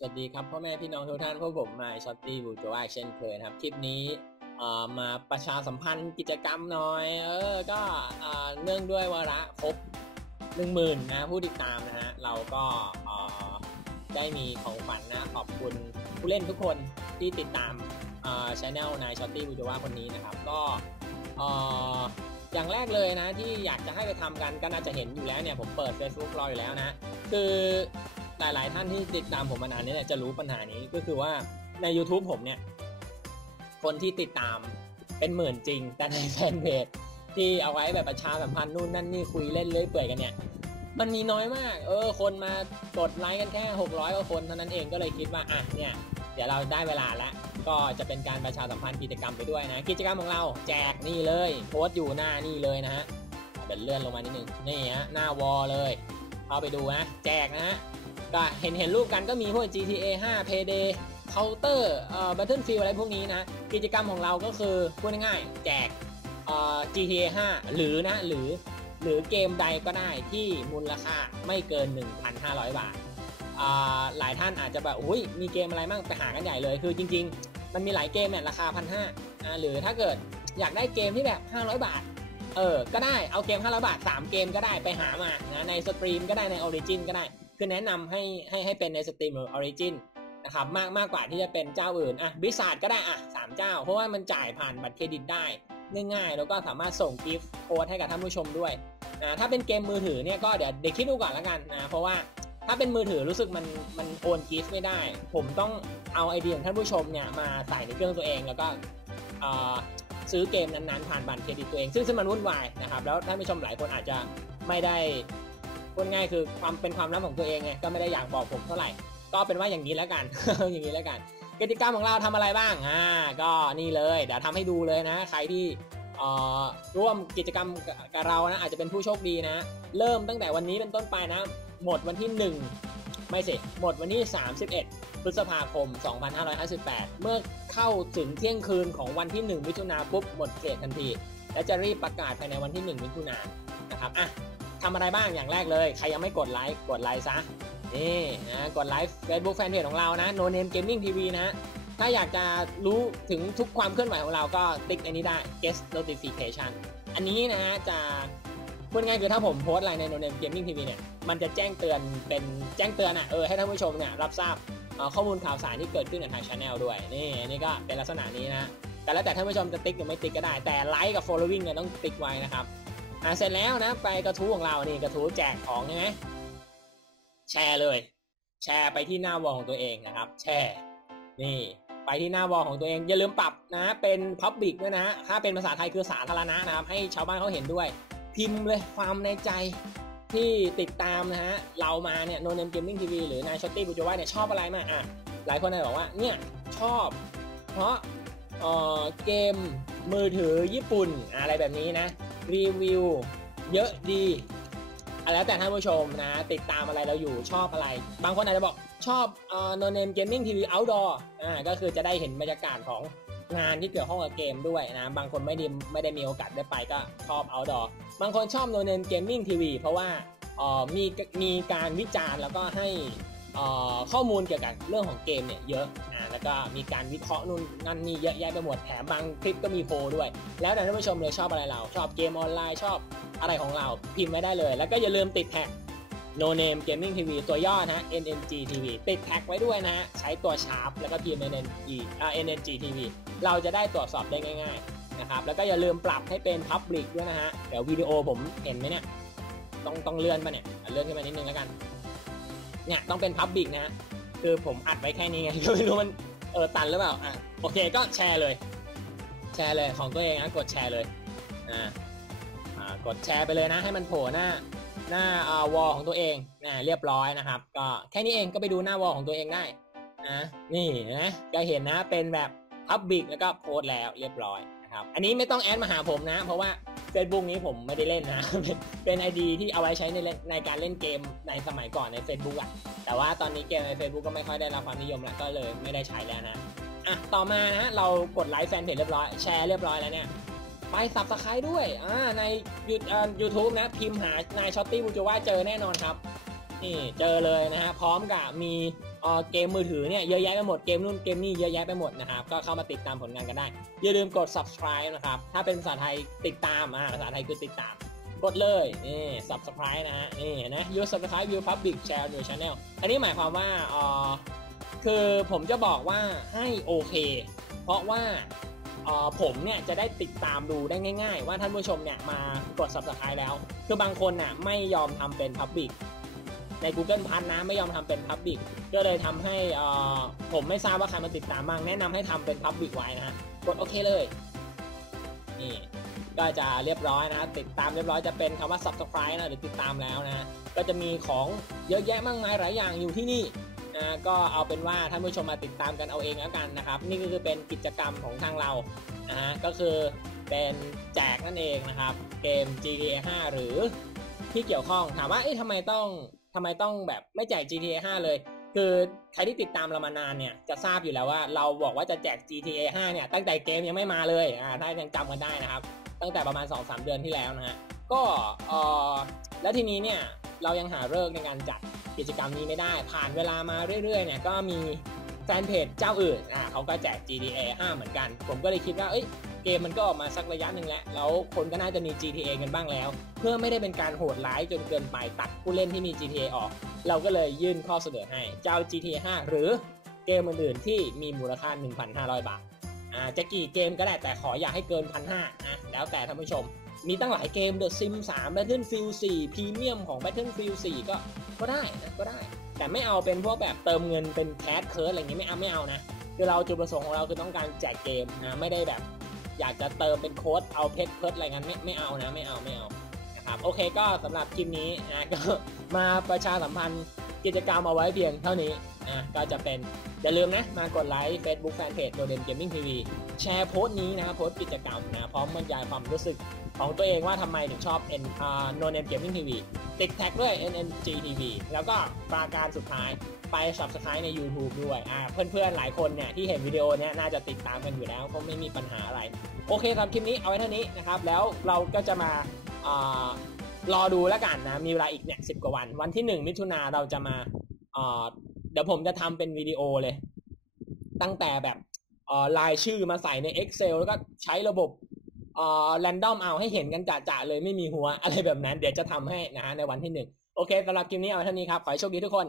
สวัสดีครับพ่อแม่พี่น้องทุกท่านพวกผมนายช็อตตี้บูโจวาเช่นเคยนะครับ คลิปนี้มาประชาสัมพันธ์กิจกรรมหน่อย เออ ก็เนื่องด้วยวาระครบหนึ่งหมื่นนะผู้ติดตามนะฮะเราก็ได้มีของขวัญนนะขอบคุณผู้เล่นทุกคนที่ติดตามช anel นายช็อตตี้บูโจวาคนนี้นะครับ ก็อย่างแรกเลยนะที่อยากจะให้ไปทำกันก็น่าจะเห็นอยู่แล้วเนี่ยผมเปิด Facebook รออยู่แล้วนะ คือ หลาย ๆ ท่านที่ติดตามผมมานานนี้เนี่ยจะรู้ปัญหานี้ก็คือว่าใน YouTube ผมเนี่ย คนที่ติดตามเป็นหมื่นจริง แต่ในแฟนเพจที่เอาไว้แบบประชาสัมพันธ์นู่นนั่นนี่คุยเล่นเลื่อยเปื่อยกันเนี่ย มันมีน้อยมาก เออ คนมากดไลค์กันแค่ 600กว่าคนเท่านั้นเองก็เลยคิดว่าอะเนี่ย เดี๋ยวเราได้เวลาแล้วก็จะเป็นการประชาสัมพันธ์กิจกรรมไปด้วยนะ กิจกรรมของเราแจกนี่เลยโพสต์อยู่หน้านี่เลยนะฮะเป็นเลื่อนลงมานิดนึงนี่ฮะหน้าวอลเลย เข้าไปดูนะแจกนะฮะ ก็เห็นเห็นรูปกันก็มีพวก GTA 5 Payday Counter เอ่อ Battlefield อะไรพวกนี้นะ กิจกรรมของเราก็คือพูดง่ายๆแจกเอ่อ GTA 5 หรือนะหรือหรือเกมใดก็ได้ที่มูลค่าไม่เกิน 1,500 บาทหลายท่านอาจจะแบบอุ้ยมีเกมอะไรมั่งไปหากันใหญ่เลย คือจริง ๆ มันมีหลายเกมเนี่ยราคาพันห้าหรือถ้าเกิดอยากได้เกมที่แบบ 500 บาท เออ ก็ได้ เอาเกม 500 บาท 3 เกมก็ได้ไปหามานะในสตรีมก็ได้ในออริจินก็ได้ คือแนะนำให้ให้ให้เป็นในสตรีมหรือออริจินนะครับมากมากกว่าที่จะเป็นเจ้าอื่นอะบิสซาดก็ได้อะสามเจ้า เพราะว่ามันจ่ายผ่านบัตรเครดิตได้ ง่ายๆ แล้วก็สามารถส่งกิฟต์โค้ดให้กับท่านผู้ชมด้วยนะถ้าเป็นเกมมือถือเนี่ยก็เดี๋ยวเด็กคิดดูก่อนล้วกันนะเพราะว่าถ้าเป็นมือถือรู้สึกมันมันโอนกิฟต์ไม่ได้ ผมต้องเอาไอเดียของท่านผู้ชมเนี่ยมาใส่ในเครื่องตัวเองแล้วก็ซื้อเกมนั้นๆผ่านบัตรเครดิตตัวเอง ซึ่งซึ่งมันวุ่นวายนะครับแล้วท่านผู้ชมหลายคนอาจจะไม่ได้ พูดง่ายคือความเป็นความลับของตัวเองไงก็ไม่ได้อยากบอกผมเท่าไหร่ ก็เป็นว่าอย่างนี้แล้วกัน อย่างนี้แล้วกันกิจกรรมของเราทำอะไรบ้างอ่าก็นี่เลยเดี๋ยวทำให้ดูเลยนะ ใครที่ร่วมกิจกรรมกับเรานะอาจจะเป็นผู้โชคดีนะ เริ่มตั้งแต่วันนี้เป็นต้นไปนะ หมดวันที่ 1 ไม่สิหมดวันที่ 31 พฤษภาคม 2558 เมื่อเข้าถึงเที่ยงคืนของวันที่ 1 มิถุนาปุ๊บหมดเขตทันที และจะรีบประกาศภายในวันที่ 1 มิถุนานะครับอะ ทำอะไรบ้างอย่างแรกเลย ใครยังไม่กดไลค์กดไลค์ซะนี่นะกดไลค์ Facebook Fanpage ของเรานะ No Name Gaming TV นะ ถ้าอยากจะรู้ถึงทุกความเคลื่อนไหวของเราก็ติ๊กอันนี้ได้ Guest Notification อันนี้นะฮะจะพูดง่ายคือถ้าผมโพสอะไรใน No Name Gaming TV เนี่ย มันจะแจ้งเตือนเป็นแจ้งเตือนอะเออให้ท่านผู้ชมเนี่ยรับทราบข้อมูลข่าวสารที่เกิดขึ้นในทางช anel ด้วย นี่นี่ก็เป็นลักษณะนี้นะ แต่แล้วแต่ท่านผู้ชมจะติ๊กหรือไม่ติ๊กก็ได้ แต่ไลค์กับ following เนี่ยต้องติ๊กไว้นะครับ อ่าเสร็จแล้วนะ ไปกระทู้ของเรานี่กระทู้แจกของใช่ไหมแชร์เลย แชร์ไปที่หน้าวอลของตัวเองนะครับ แชร์นี่ไปที่หน้าวอลของตัวเองอย่าลืมปรับนะ เป็นพับบิกด้วยนะ ถ้าเป็นภาษาไทยคือสาธารณะนะครับ ให้ชาวบ้านเขาเห็นด้วย พิมพ์เลยความในใจที่ติดตามนะฮะ เรามาเนี่ยโนเนมเกมมิ่งทีวีหรือนายช็อตตี้บูจวายเนี่ยชอบอะไรมาอะหลายคนอาจบอกว่าเนี่ยชอบ เพราะเอ่อเกมมือถือญี่ปุ่นอะไรแบบนี้นะ รีวิวเยอะดีแล้วแต่ท่านผู้ชมนะ ติดตามอะไรเราอยู่ชอบอะไร บางคนอาจจะบอกชอบเอ่อ no name gaming tv outdoor อ่าก็คือจะได้เห็นบรรยากาศของงานที่เกี่ยวข้องกับเกมด้วยนะ บางคนไม่ได้ไม่ได้มีโอกาสได้ไปก็ชอบ outdoor บางคนชอบ no name gaming tv เพราะว่าเอ่อมีมีการวิจารณ์แล้วก็ให้ ข้อมูลเกี่ยวกับเรื่องของเกมเนี่ยเยอะอ่าแล้วก็มีการวิเคราะห์นู่นนั่นนี่เยอะแยะไปหมดแถมบางคลิปก็มีโพด้วย แล้วแต่ท่านผู้ชมเลยชอบอะไรเรา ชอบเกมออนไลน์ชอบอะไรของเราพิมพ์ไว้ได้เลย แล้วก็อย่าลืมติดแท็ก No Name Gaming TV ตัวย่อนะ NNG TV ติดแท็กไว้ด้วยนะ ใช้ตัวชาร์ปแล้วก็พิมพ์ NNG อ่า NNG TV เราจะได้ตรวจสอบได้ง่าย ๆนะครับ แล้วก็อย่าลืมปรับให้เป็น Public ด้วยนะฮะ เดี๋ยววิดีโอผมเห็นไหมเนี่ย ต้องต้องเลื่อนมาเนี่ย เลื่อนขึ้นมานิดนึงแล้วกัน เนี่ยต้องเป็นพับบิกนะคือผมอัดไว้แค่นี้ไงก็ไม่รู้มันเออตันหรือเปล่าอะโอเคก็แชร์เลย แชร์เลยของตัวเองนะกดแชร์เลยอ่าอ่ากดแชร์ไปเลยนะ ให้มันโผล่หน้าหน้าอ่าวอลของตัวเองนะเรียบร้อยนะครับ ก็แค่นี้เองก็ไปดูหน้าวอลของตัวเองได้นะนี่นะก็เห็นนะเป็นแบบพับบิกแล้วก็โพสแล้วเรียบร้อยนะครับอันนี้ไม่ต้องแอดมาหาผมนะ เพราะว่า เฟซบุ๊กนี้ผมไม่ได้เล่นนะ เป็นไอดีที่เอาไว้ใช้ในในการเล่นเกมในสมัยก่อนใน Facebook อะแต่ว่าตอนนี้เกมใน Facebook ก็ไม่ค่อยได้รับความนิยมแล้วก็เลยไม่ได้ใช้แล้วนะ อะ ต่อมานะ เรากดไลค์แฟนเพจเรียบร้อย แชร์เรียบร้อยแล้วเนี่ย ไปสับสไครด้วย อ่า ในยูทูบนะ พิมพ์หานายช็อตตี้บูจว่าเจอแน่นอนครับ นี่เจอเลยนะฮะพร้อมกับมีเกมมือถือเนี่ยเยอะแยะไปหมดเกมนู่นเกมนี่เยอะแยะไปหมดนะครับก็เข้ามาติดตามผลงานกันได้ อย่าลืมกด subscribe นะครับถ้าเป็นภาษาไทยติดตามอ่าภาษาไทยคือติดตาม กดเลยนี่ subscribe นะฮะนี่นะ you subscribe you public share your channel อันนี้หมายความว่าอ๋อคือผมจะบอกว่าให้โอเค เพราะว่าผมเนี่ยจะได้ติดตามดูได้ง่าย ๆ ว่าท่านผู้ชมเนี่ยมากด subscribe แล้ว คือบางคนน่ะไม่ยอมทำเป็น public ใน Google p ั s นะไม่ยอมทำเป็น Public ก็เลยทำให้ผมไม่ทราบว่าใครมาติดตามบ้างแนะนำให้ทำเป็น Public ไว้นะฮะกดโอเคเลยนี่ก็จะเรียบร้อยนะติดตามเรียบร้อยจะเป็นคำว่า subscribe นะหรือติดตามแล้วนะก็จะมีของเยอะแยะมากมายหลายอย่างอยู่ที่นี่นะก็เอาเป็นว่าท่านผู้ชมมาติดตามกันเอาเองแล้วกันนะครับ นี่ก็คือเป็นกิจกรรมของทางเรานะฮะก็คือเป็นแจกนั่นเองนะครับ เกม GTA 5 หรือที่เกี่ยวข้องถามว่าเอ๊ะทำไมต้อง ทำไมต้องแบบไม่แจก GTA 5 เลย คือใครที่ติดตามเรามานานเนี่ยจะทราบอยู่แล้วว่าเราบอกว่าจะแจก GTA 5 เนี่ยตั้งแต่เกมยังไม่มาเลยอ่าถ้ายังจำกันได้นะครับ ตั้งแต่ประมาณ 2-3 เดือนที่แล้วนะฮะก็เออแล้วทีนี้เนี่ยเรายังหาเลิกในการจัดกิจกรรมนี้ไม่ได้ ผ่านเวลามาเรื่อยๆเนี่ยก็มี แฟนเพจเจ้าอื่นอ่าเขาก็แจก GTA 5 เหมือนกัน ผมก็เลยคิดว่าเอ้ยเกมมันก็ออกมาสักระยะหนึ่งแล้ว แล้วคนก็น่าจะมี GTA กันบ้างแล้ว เพื่อไม่ได้เป็นการโหดร้ายจนเกินไปตัดผู้เล่นที่มี GTA ออก เราก็เลยยื่นข้อเสนอให้เจ้า GTA 5 หรือเกมอื่นๆที่มีมูลค่า 1,500 บาทอ่าจะกี่เกมก็ได้แต่ขออย่าให้เกินพันห้านะแล้วแต่ท่านผู้ชม มีตั้งหลายเกม The Sims 3 Battlefield 4 Premium ของ Battlefield 4 ก็ก็ได้นะก็ได้ แต่ไม่เอาเป็นพวกแบบเติมเงินเป็นแคสเคิร์ดอะไรเงี้ยไม่เอาไม่เอานะคือเราจุดประสงค์ของเราคือต้องการแจกเกมนะไม่ได้แบบ อยากจะเติมเป็นโค้ดเอาเพชรเพิร์ดอะไรงั้นไม่ไม่เอานะไม่เอาไม่เอานะครับโอเคก็สำหรับคลิปนี้นะก็มาประชาสัมพันธ์กิจกรรมเอาไว้เพียงเท่านี้นะก็จะเป็นอย่าลืมนะ มากดไลค์ Facebook Fanpage โดเดนเกมมิ่งทีวีแชร์โพสต์นี้นะโพสต์กิจกรรมนะพร้อมบรรยายความรู้สึก ของตัวเองว่าทำไมถึงชอบ N อ่า No Name Gaming TV ติดแท็กด้วย NNG TV แล้วก็ปราการสุดท้ายไป Subscribe ใน YouTube ด้วยอ่าเพื่อนๆ หลายคนเนี่ยที่เห็นวิดีโอเนี้ยน่าจะติดตามกันอยู่แล้วก็ไม่มีปัญหาอะไร โอเคสำหรับคลิปนี้เอาไว้เท่านี้นะครับ แล้วเราก็จะมาอารอดูแล้วกันนะ มีเวลาอีกเนี่ยสิกว่าวัน วันที่ 1 มิถุนาเราจะมาอ่าเดี๋ยวผมจะทำเป็นวิดีโอเลย ตั้งแต่แบบลายชื่อมาใส่ใน Excel แล้วก็ใช้ระบบ อ่อแรนดอมเอาให้เห็นกันจ่าๆเลยไม่มีหัวอะไรแบบนั้น เดี๋ยวจะทำให้นะฮะในวันที่หนึ่งโอเคสำหรับคลิปนี้เอาเท่านี้ครับ ขอให้โชคดีทุกคน